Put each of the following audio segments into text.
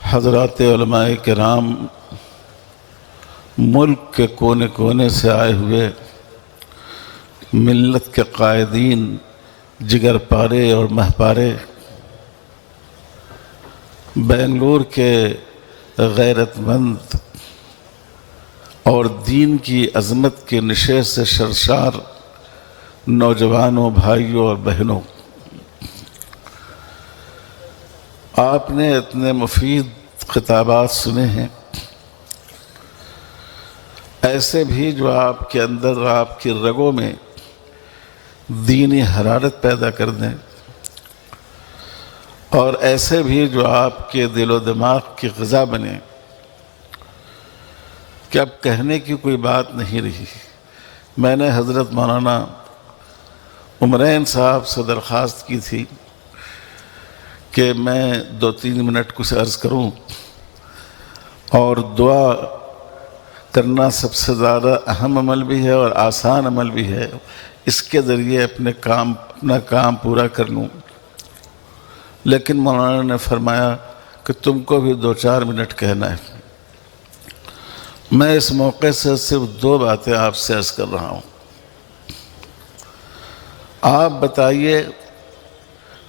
حضرات علماء کرام، ملک کے کونے کونے سے آئے ہوئے ملت کے قائدین، جگر پارے اور مہ پارے، بنگلور کے غیرت مند اور دین کی عظمت کے نشے سے سرشار نوجوانوں، بھائیوں اور بہنوں، آپ نے اتنے مفید خطابات سنے ہیں، ایسے بھی جو آپ کے اندر، آپ کی رگوں میں دینی حرارت پیدا کر دیں، اور ایسے بھی جو آپ کے دل و دماغ کی غذا بنے کہ اب کہنے کی کوئی بات نہیں رہی۔ میں نے حضرت مولانا عمرین صاحب سے درخواست کی تھی کہ میں 2-3 منٹ کچھ عرض کروں، اور دعا کرنا سب سے زیادہ اہم عمل بھی ہے اور آسان عمل بھی ہے، اس کے ذریعے اپنا کام پورا کر لوں۔ لیکن مولانا نے فرمایا کہ تم کو بھی 2-4 منٹ کہنا ہے۔ میں اس موقع سے صرف 2 باتیں آپ سے عرض کر رہا ہوں۔ آپ بتائیے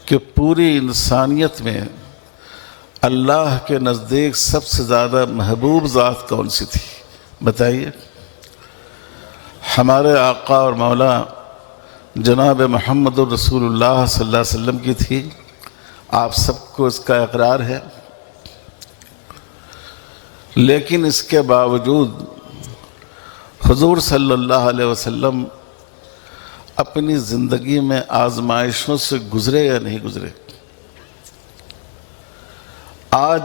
کہ پوری انسانیت میں اللہ کے نزدیک سب سے زیادہ محبوب ذات کون سی تھی؟ بتائیے۔ ہمارے آقا اور مولا جناب محمد الرسول اللہ صلی اللہ علیہ وسلم کی تھی۔ آپ سب کو اس کا اقرار ہے، لیکن اس کے باوجود حضور صلی اللہ علیہ وسلم اپنی زندگی میں آزمائشوں سے گزرے یا نہیں گزرے؟ آج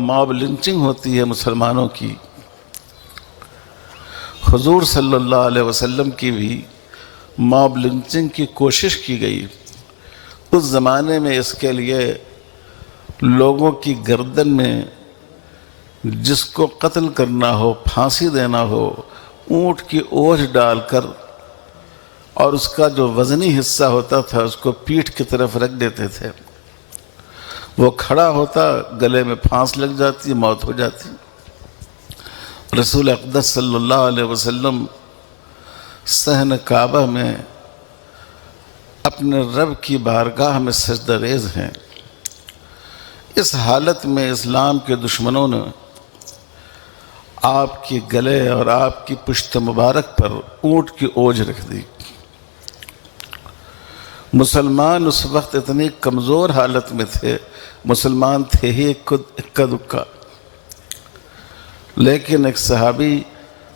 ماب لنچنگ ہوتی ہے مسلمانوں کی، حضور صلی اللہ علیہ وسلم کی بھی ماب لنچنگ کی کوشش کی گئی۔ اس زمانے میں اس کے لیے لوگوں کی گردن میں جس کو قتل کرنا ہو، پھانسی دینا ہو، اونٹ کی اوجھ ڈال کر، اور اس کا جو وزنی حصہ ہوتا تھا اس کو پیٹھ کی طرف رکھ دیتے تھے، وہ کھڑا ہوتا، گلے میں پھانس لگ جاتی، موت ہو جاتی۔ رسول اقدس صلی اللہ علیہ وسلم صحن کعبہ میں اپنے رب کی بارگاہ میں سجدہ ریز ہیں۔ اس حالت میں اسلام کے دشمنوں نے آپ کے گلے اور آپ کی پشت مبارک پر اونٹ کی اوجھ رکھ دی۔ مسلمان اس وقت اتنی کمزور حالت میں تھے، مسلمان تھے ہی اکا دکا، لیکن ایک صحابی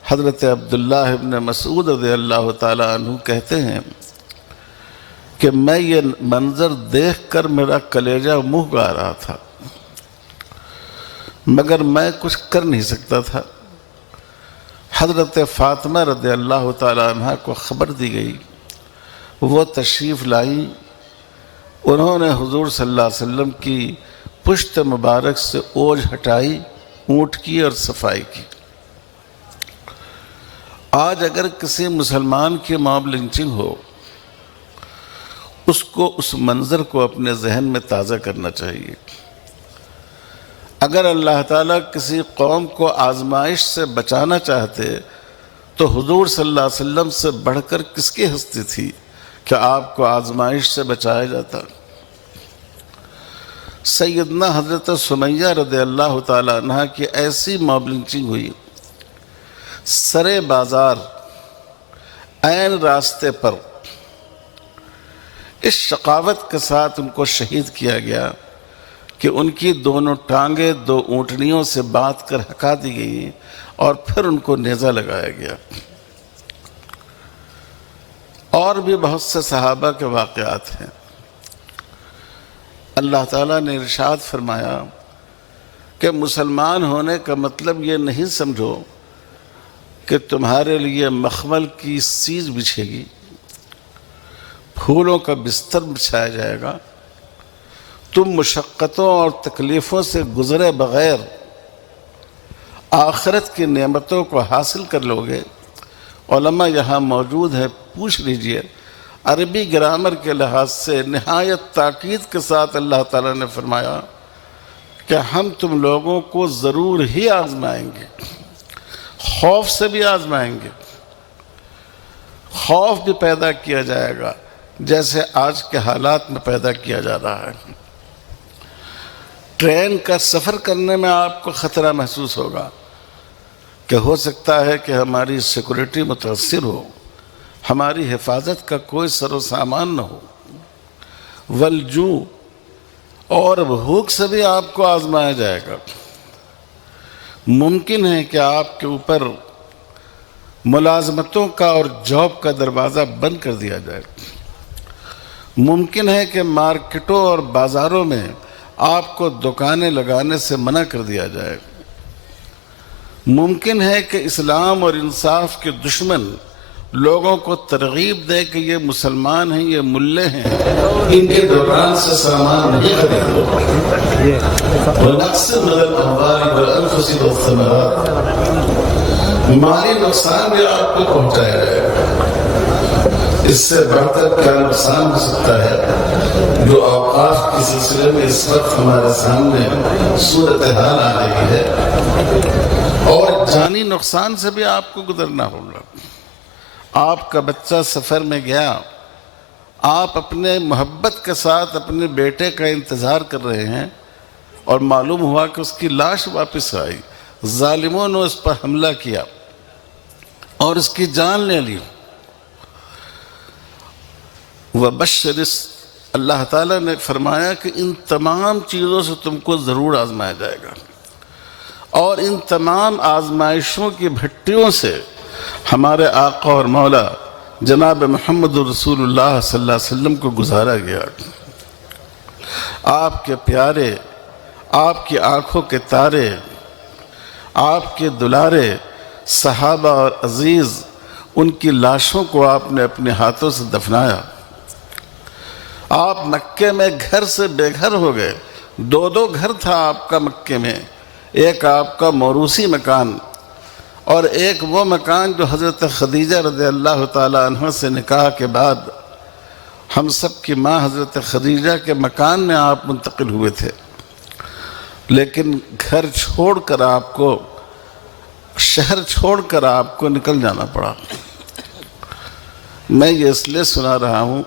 حضرت عبداللہ ابن مسعود رضی اللہ تعالیٰ عنہ کہتے ہیں کہ میں یہ منظر دیکھ کر میرا کلیجہ منہ گا رہا تھا، مگر میں کچھ کر نہیں سکتا تھا۔ حضرت فاطمہ رضی اللہ تعالیٰ عنہ کو خبر دی گئی، وہ تشریف لائیں، انہوں نے حضور صلی اللہ علیہ وسلم کی پشت مبارک سے اوجھ ہٹائی، اونٹ کی اور صفائی کی۔ آج اگر کسی مسلمان کی ماب لنچنگ ہو، اس کو اس منظر کو اپنے ذہن میں تازہ کرنا چاہیے۔ اگر اللہ تعالیٰ کسی قوم کو آزمائش سے بچانا چاہتے تو حضور صلی اللہ علیہ وسلم سے بڑھ کر کس کی ہستی تھی کہ آپ کو آزمائش سے بچایا جاتا؟ سیدنا حضرت سمیہ رضی اللہ تعالیٰ عنہ کی ایسی ماب لنچنگ ہوئی، سرے بازار، عین راستے پر، اس شقاوت کے ساتھ ان کو شہید کیا گیا کہ ان کی دونوں ٹانگیں 2 اونٹنیوں سے باندھ کر ہکا دی گئی اور پھر ان کو نیزہ لگایا گیا۔ اور بھی بہت سے صحابہ کے واقعات ہیں۔ اللہ تعالیٰ نے ارشاد فرمایا کہ مسلمان ہونے کا مطلب یہ نہیں سمجھو کہ تمہارے لیے مخمل کی سیج بچھے گی، پھولوں کا بستر بچھایا جائے گا، تم مشقتوں اور تکلیفوں سے گزرے بغیر آخرت کی نعمتوں کو حاصل کر لو گے، علماء یہاں موجود ہیں، پوچھ لیجئے، عربی گرامر کے لحاظ سے نہایت تاکید کے ساتھ اللہ تعالیٰ نے فرمایا کہ ہم تم لوگوں کو ضرور ہی آزمائیں گے، خوف سے بھی آزمائیں گے، خوف بھی پیدا کیا جائے گا جیسے آج کے حالات میں پیدا کیا جا رہا ہے۔ ٹرین کا سفر کرنے میں آپ کو خطرہ محسوس ہوگا کہ ہو سکتا ہے کہ ہماری سیکورٹی متاثر ہو، ہماری حفاظت کا کوئی سر و سامان نہ ہو۔ والجو، اور بھوک سے بھی آپ کو آزمایا جائے گا۔ ممکن ہے کہ آپ کے اوپر ملازمتوں کا اور جاب کا دروازہ بند کر دیا جائے، ممکن ہے کہ مارکیٹوں اور بازاروں میں آپ کو دکانیں لگانے سے منع کر دیا جائے، ممکن ہے کہ اسلام اور انصاف کے دشمن لوگوں کو ترغیب دے کہ یہ مسلمان ہیں، یہ ملے ہیں، ان کے دکان سے سامان نہیں خریدو، وَنَقْصٍ مِّنَ الْأَمْوَالِ وَالْأَنفُسِ وَالثَّمَرَاتِ، مالی نقصان بھی آپ کو پہنچایا جائے گا۔ اس سے بڑھ کر کیا نقصان ہو سکتا ہے جو اوقاف کے سلسلے میں اس وقت ہمارے سامنے صورتحال آ رہی ہے، اور جانی نقصان سے بھی آپ کو گزرنا ہوگا۔ آپ کا بچہ سفر میں گیا، آپ اپنے محبت کے ساتھ اپنے بیٹے کا انتظار کر رہے ہیں، اور معلوم ہوا کہ اس کی لاش واپس آئی، ظالموں نے اس پر حملہ کیا اور اس کی جان لے لی۔ وَبَشِّرِ، اللہ تعالیٰ نے فرمایا کہ ان تمام چیزوں سے تم کو ضرور آزمایا جائے گا، اور ان تمام آزمائشوں کی بھٹیوں سے ہمارے آقا اور مولا جناب محمد رسول اللہ صلی اللہ علیہ وسلم کو گزارا گیا۔ آپ کے پیارے، آپ کی آنکھوں کے تارے، آپ کے دلارے صحابہ اور عزیز، ان کی لاشوں کو آپ نے اپنے ہاتھوں سے دفنایا۔ آپ مکے میں گھر سے بے گھر ہو گئے، دو گھر تھا آپ کا مکے میں، ایک آپ کا موروثی مکان اور ایک وہ مکان جو حضرت خدیجہ رضی اللہ تعالیٰ عنہ سے نکاح کے بعد ہم سب کی ماں حضرت خدیجہ کے مکان میں آپ منتقل ہوئے تھے، لیکن گھر چھوڑ کر آپ کو، شہر چھوڑ کر آپ کو نکل جانا پڑا۔ میں یہ اس لیے سنا رہا ہوں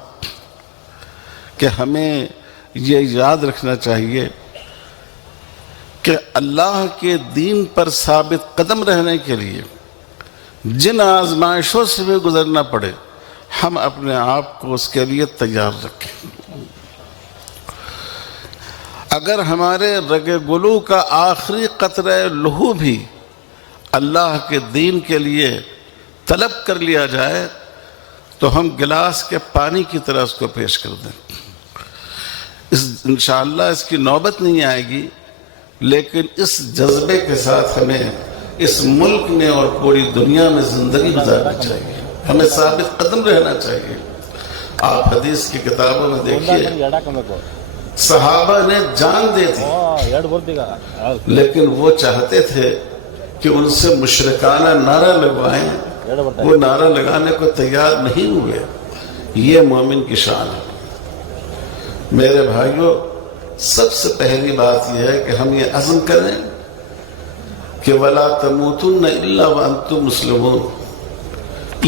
کہ ہمیں یہ یاد رکھنا چاہیے کہ اللہ کے دین پر ثابت قدم رہنے کے لیے جن آزمائشوں سے بھی گزرنا پڑے، ہم اپنے آپ کو اس کے لیے تیار رکھیں۔ اگر ہمارے رگ گلو کا آخری قطرہ لہو بھی اللہ کے دین کے لیے طلب کر لیا جائے تو ہم گلاس کے پانی کی طرح اس کو پیش کر دیں۔ انشاءاللہ اس کی نوبت نہیں آئے گی، لیکن اس جذبے کے ساتھ ہمیں اس ملک میں اور پوری دنیا میں زندگی گزارنی چاہیے، ہمیں ثابت قدم رہنا چاہیے۔ آپ حدیث کی کتابوں میں دیکھیے، صحابہ نے جان دے دی، لیکن وہ چاہتے تھے کہ ان سے مشرکانہ نعرہ لگوائیں، وہ نعرہ لگانے کو تیار نہیں ہوئے۔ یہ مومن کی شان ہے۔ میرے بھائیوں، سب سے پہلی بات یہ ہے کہ ہم یہ عزم کریں کہ وَلَا تَمُوتُنَّ إِلَّا وَأَنْتُمْ مُسْلِمُونَ،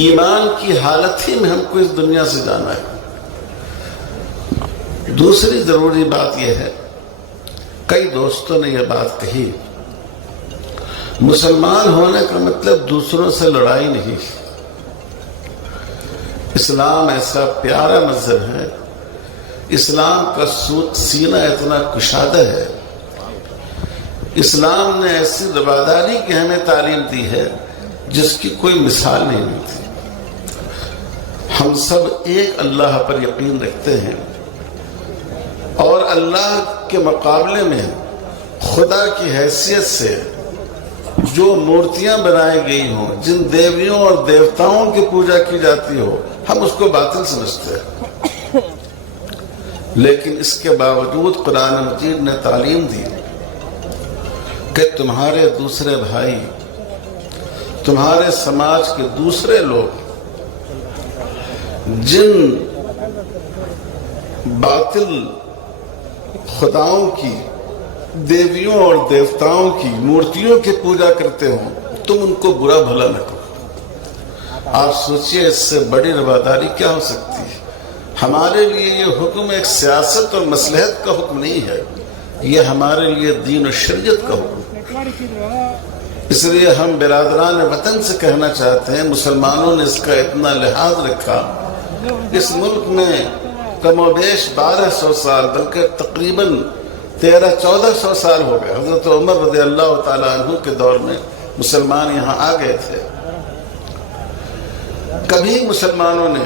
ایمان کی حالت ہی میں ہم کو اس دنیا سے جانا ہے۔ دوسری ضروری بات یہ ہے، کئی دوستوں نے یہ بات کہی، مسلمان ہونے کا مطلب دوسروں سے لڑائی نہیں۔ اسلام ایسا پیارا مذہب ہے، اسلام کا سینہ اتنا کشادہ ہے، اسلام نے ایسی رواداری کی ہمیں تعلیم دی ہے جس کی کوئی مثال نہیں ملتی۔ ہم سب ایک اللہ پر یقین رکھتے ہیں، اور اللہ کے مقابلے میں خدا کی حیثیت سے جو مورتیاں بنائی گئی ہوں، جن دیویوں اور دیوتاؤں کی پوجا کی جاتی ہو، ہم اس کو باطل سمجھتے ہیں، لیکن اس کے باوجود قرآن مجید نے تعلیم دی کہ تمہارے دوسرے بھائی تمہارے سماج کے دوسرے لوگ جن باطل خداؤں کی، دیویوں اور دیوتاؤں کی مورتیوں کی پوجا کرتے ہو، تم ان کو برا بھلا نہ کرو۔ آپ سوچئے اس سے بڑی رواداری کیا ہو سکتی ہے؟ ہمارے لیے یہ حکم ایک سیاست اور مصلحت کا حکم نہیں ہے، یہ ہمارے لیے دین و شریعت کا حکم ہے۔ اس لیے ہم برادران وطن سے کہنا چاہتے ہیں، مسلمانوں نے اس کا اتنا لحاظ رکھا، اس ملک میں کم و بیش 1200 سال بلکہ تقریباً 1300-1400 سال ہو گئے، حضرت عمر رضی اللہ تعالیٰ عنہ کے دور میں مسلمان یہاں آ گئے تھے۔ کبھی مسلمانوں نے،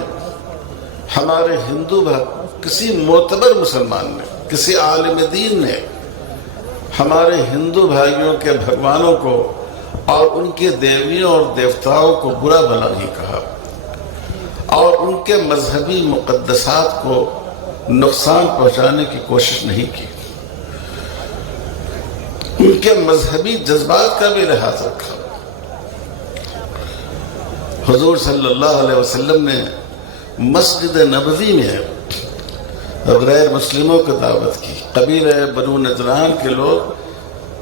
ہمارے ہندو کسی معتبر مسلمان نے، کسی عالم دین نے ہمارے ہندو بھائیوں کے بھگوانوں کو اور ان کے دیویوں اور دیوتاؤں کو برا بھلا نہیں کہا، اور ان کے مذہبی مقدسات کو نقصان پہنچانے کی کوشش نہیں کی، ان کے مذہبی جذبات کا بھی لحاظ رکھا۔ حضور صلی اللہ علیہ وسلم نے مسجد نبوی میں غیر مسلموں کو دعوت کی۔ قبیلہ بنو نجران کے لوگ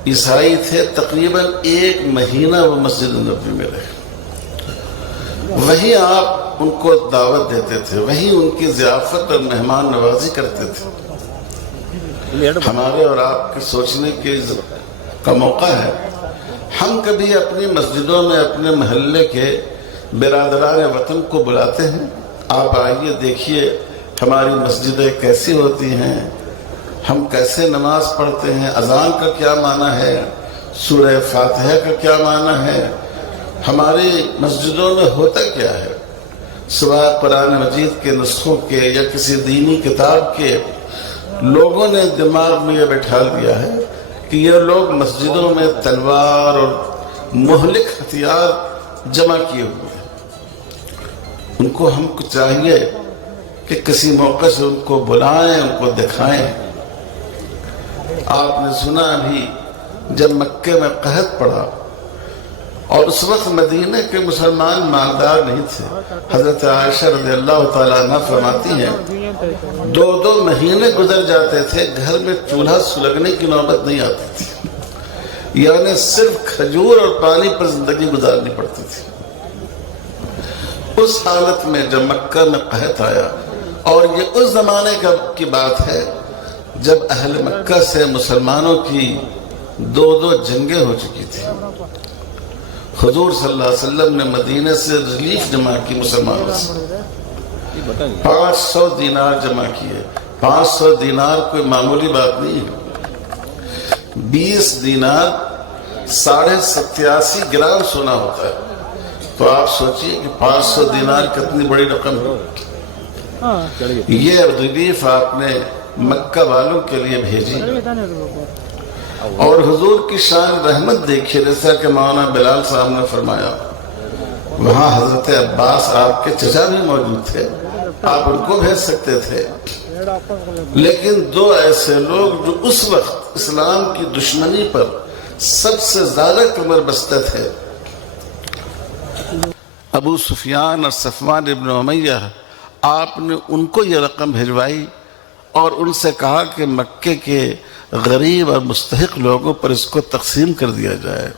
عیسائی تھے، تقریباً 1 مہینہ وہ مسجد نبوی میں رہے، وہیں آپ ان کو دعوت دیتے تھے، وہیں ان کی ضیافت اور مہمان نوازی کرتے تھے۔ ہمارے اور آپ کے سوچنے کا موقع ہے، ہم کبھی اپنی مسجدوں میں اپنے محلے کے برادران وطن کو بلاتے ہیں؟ آپ آئیے دیکھیے ہماری مسجدیں کیسی ہوتی ہیں، ہم کیسے نماز پڑھتے ہیں، اذان کا کیا معنی ہے، سورہ فاتحہ کا کیا معنی ہے، ہماری مسجدوں میں ہوتا کیا ہے۔ سوائے قرآن مجید کے نسخوں کے یا کسی دینی کتاب کے، لوگوں نے دماغ میں یہ بٹھا دیا ہے کہ یہ لوگ مسجدوں میں تلوار اور مہلک ہتھیار جمع کیے ہوئے ہیں۔ ان کو ہم کو چاہیے کہ کسی موقع سے ان کو بلائیں، ان کو دکھائیں۔ آپ نے سنا ابھی جب مکے میں قحط پڑا اور اس وقت مدینے کے مسلمان مالدار نہیں تھے، حضرت عائشہ رضی اللہ تعالیٰ عنہ فرماتی ہیں 2 مہینے گزر جاتے تھے، گھر میں چولہا سلگنے کی نوبت نہیں آتی تھی، یعنی صرف کھجور اور پانی پر زندگی گزارنی پڑتی تھی۔ اس حالت میں جب مکہ میں قحط آیا، اور یہ اس زمانے کی بات ہے جب اہل مکہ سے مسلمانوں کی 2 جنگیں ہو چکی تھی، حضور صلی اللہ علیہ وسلم نے مدینے سے ریلیف جمع کی، مسلمانوں سے 500 دینار جمع کیے۔ 500 دینار کوئی معمولی بات نہیں ہے، 20 دینار 87.5 گرام سونا ہوتا ہے، تو آپ سوچئے کہ 500 دینار کتنی بڑی رقم ہے۔ یہ ریلیف آپ نے مکہ والوں کے لیے بھیجی، اور حضور کی شان رحمت دیکھیے، جیسا کہ مولانا بلال صاحب نے فرمایا، وہاں حضرت عباس آپ کے چچا بھی موجود تھے، آپ ان کو بھیج سکتے تھے، لیکن 2 ایسے لوگ جو اس وقت اسلام کی دشمنی پر سب سے زیادہ کمر بستہ تھے، ابو سفیان اور صفوان ابن امیہ، آپ نے ان کو یہ رقم بھیجوائی اور ان سے کہا کہ مکے کے غریب اور مستحق لوگوں پر اس کو تقسیم کر دیا جائے۔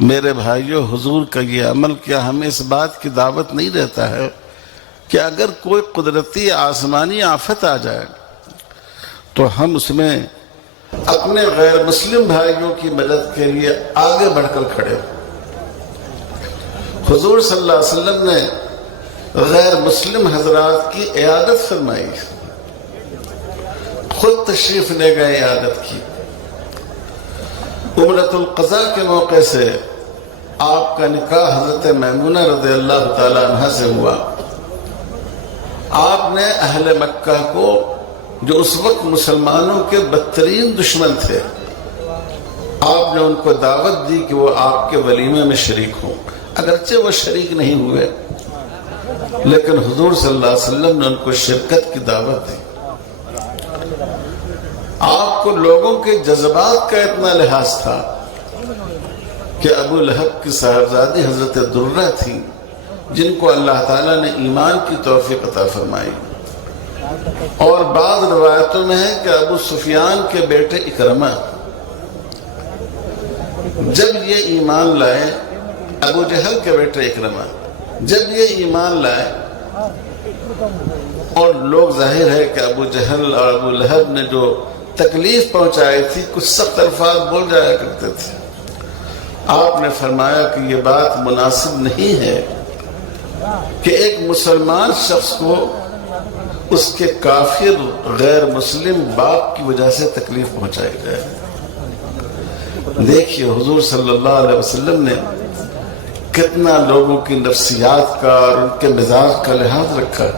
میرے بھائیوں، حضور کا یہ عمل کیا ہمیں اس بات کی دعوت نہیں دیتا ہے کہ اگر کوئی قدرتی آسمانی آفت آ جائے تو ہم اس میں اپنے غیر مسلم بھائیوں کی مدد کے لیے آگے بڑھ کر کھڑے ہوں؟ حضور صلی اللہ علیہ وسلم نے غیر مسلم حضرات کی عیادت فرمائی، خود تشریف لے گئے، عیادت کی۔ عمرۃ القضاء کے موقع سے آپ کا نکاح حضرت میمونہ رضی اللہ تعالی عنہ سے ہوا۔ آپ نے اہل مکہ کو، جو اس وقت مسلمانوں کے بدترین دشمن تھے، آپ نے ان کو دعوت دی کہ وہ آپ کے ولیمے میں شریک ہوں۔ اگرچہ وہ شریک نہیں ہوئے، لیکن حضور صلی اللہ علیہ وسلم نے ان کو شرکت کی دعوت دی۔ آپ کو لوگوں کے جذبات کا اتنا لحاظ تھا کہ ابو لہب کی صاحبزادی حضرت درہ تھی، جن کو اللہ تعالیٰ نے ایمان کی توفیق عطا فرمائی. اور بعض روایتوں میں ہے کہ ابو سفیان کے بیٹے اکرمہ جب یہ ایمان لائے، ابو جہل کے بیٹے اکرمہ جب یہ ایمان لائے، اور لوگ ظاہر ہے کہ ابو جہل اور ابو لہب نے جو تکلیف پہنچائی تھی، کچھ سخت الفاظ بول جایا کرتے تھے. آپ نے فرمایا کہ یہ بات مناسب نہیں ہے کہ ایک مسلمان شخص کو اس کے کافر غیر مسلم باپ کی وجہ سے تکلیف پہنچائی جائے. دیکھیے حضور صلی اللہ علیہ وسلم نے کتنا لوگوں کی نفسیات کا اور ان کے مزاج کا لحاظ رکھا.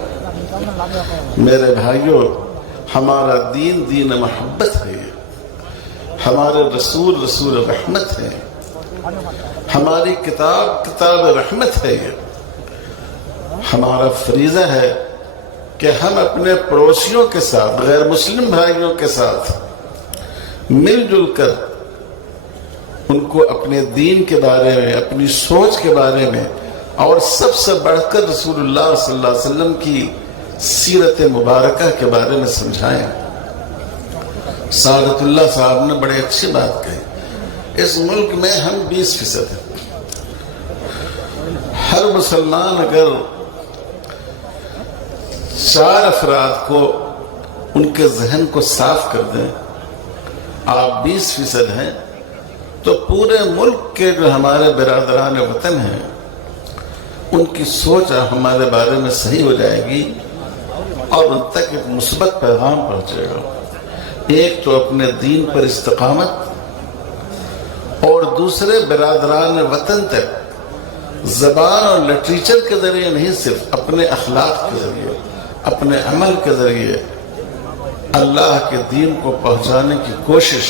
میرے بھائیوں، ہمارا دین دین محبت ہے، ہمارے رسول رسول رحمت ہے، ہماری کتاب کتاب رحمت ہے. یہ ہمارا فریضہ ہے کہ ہم اپنے پڑوسیوں کے ساتھ، غیر مسلم بھائیوں کے ساتھ مل جل کر ان کو اپنے دین کے بارے میں، اپنی سوچ کے بارے میں، اور سب سے بڑھ کر رسول اللہ صلی اللہ علیہ وسلم کی سیرت مبارکہ کے بارے میں سمجھائیں. سعادت اللہ صاحب نے بڑے اچھی بات کہی. اس ملک میں ہم 20% ہیں. ہر مسلمان اگر 4 افراد کو ان کے ذہن کو صاف کر دیں، آپ 20% ہیں، تو پورے ملک کے جو ہمارے برادران وطن ہیں ان کی سوچ ہمارے بارے میں صحیح ہو جائے گی اور ان تک ایک مثبت پیغام پہنچے گا. ایک تو اپنے دین پر استقامت، اور دوسرے برادران وطن تک زبان اور لٹریچر کے ذریعے نہیں، صرف اپنے اخلاق کے ذریعے، اپنے عمل کے ذریعے اللہ کے دین کو پہنچانے کی کوشش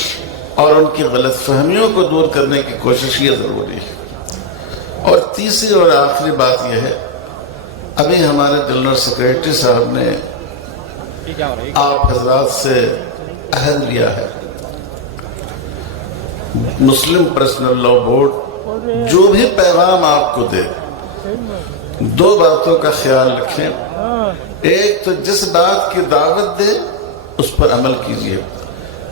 اور ان کی غلط فہمیوں کو دور کرنے کی کوشش یہ ضروری ہے. اور تیسری اور آخری بات یہ ہے، ابھی ہمارے جنرل سیکریٹری صاحب نے آپ حضرات سے عہد لیا ہے، مسلم پرسنل لا بورڈ جو بھی پیغام آپ کو دے، 2 باتوں کا خیال رکھیں. ایک تو جس بات کی دعوت دے اس پر عمل کیجیے،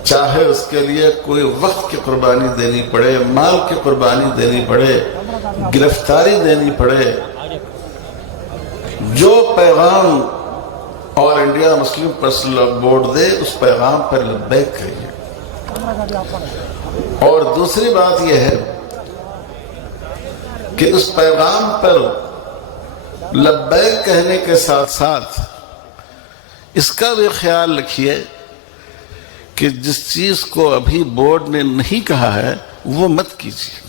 چاہے اس کے لیے کوئی وقت کی قربانی دینی پڑے، مال کی قربانی دینی پڑے، گرفتاری دینی پڑے. جو پیغام اور انڈیا مسلم پرسنل لا بورڈ دے اس پیغام پر لبیک کہیے. اور دوسری بات یہ ہے کہ اس پیغام پر لبیک کہنے کے ساتھ ساتھ اس کا بھی خیال رکھیے کہ جس چیز کو ابھی بورڈ نے نہیں کہا ہے وہ مت کیجیے.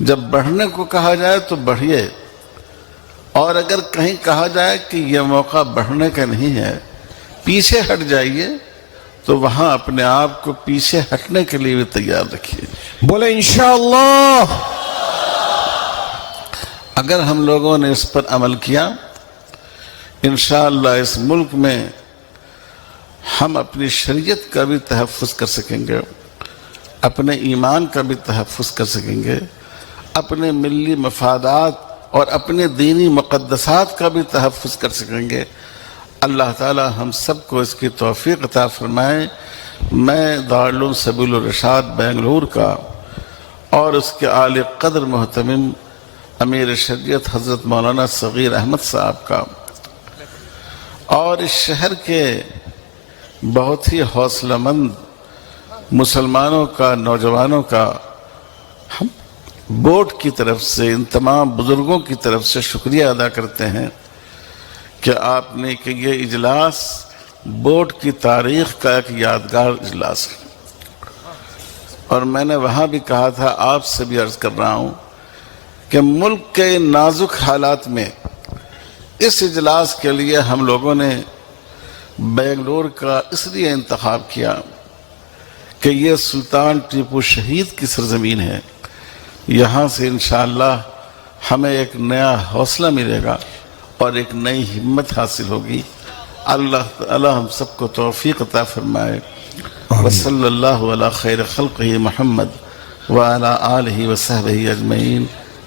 جب بڑھنے کو کہا جائے تو بڑھیے، اور اگر کہیں کہا جائے کہ یہ موقع بڑھنے کا نہیں ہے، پیچھے ہٹ جائیے، تو وہاں اپنے آپ کو پیچھے ہٹنے کے لیے بھی تیار رکھیے. بولے انشاءاللہ. اگر ہم لوگوں نے اس پر عمل کیا، انشاءاللہ اس ملک میں ہم اپنی شریعت کا بھی تحفظ کر سکیں گے، اپنے ایمان کا بھی تحفظ کر سکیں گے، اپنے ملی مفادات اور اپنے دینی مقدسات کا بھی تحفظ کر سکیں گے. اللہ تعالی ہم سب کو اس کی توفیق عطا فرمائے. میں دارالعلوم سبیل الرشاد بنگلور کا اور اس کے اعلی قدر محتمم امیر شریعت حضرت مولانا صغیر احمد صاحب کا اور اس شہر کے بہت ہی حوصلہ مند مسلمانوں کا، نوجوانوں کا، ہم بورڈ کی طرف سے، ان تمام بزرگوں کی طرف سے شکریہ ادا کرتے ہیں کہ آپ نے کہ یہ اجلاس بورڈ کی تاریخ کا ایک یادگار اجلاس ہے. اور میں نے وہاں بھی کہا تھا، آپ سے بھی عرض کر رہا ہوں کہ ملک کے نازک حالات میں اس اجلاس کے لیے ہم لوگوں نے بنگلور کا اس لیے انتخاب کیا کہ یہ سلطان ٹیپو شہید کی سرزمین ہے. یہاں سے انشاءاللہ ہمیں ایک نیا حوصلہ ملے گا اور ایک نئی ہمت حاصل ہوگی. اللہ تعالی ہم سب کو توفیق عطا فرمائے. وصلی اللہ علی خیر خلقہ محمد وعلى آله وصحبه أجمعين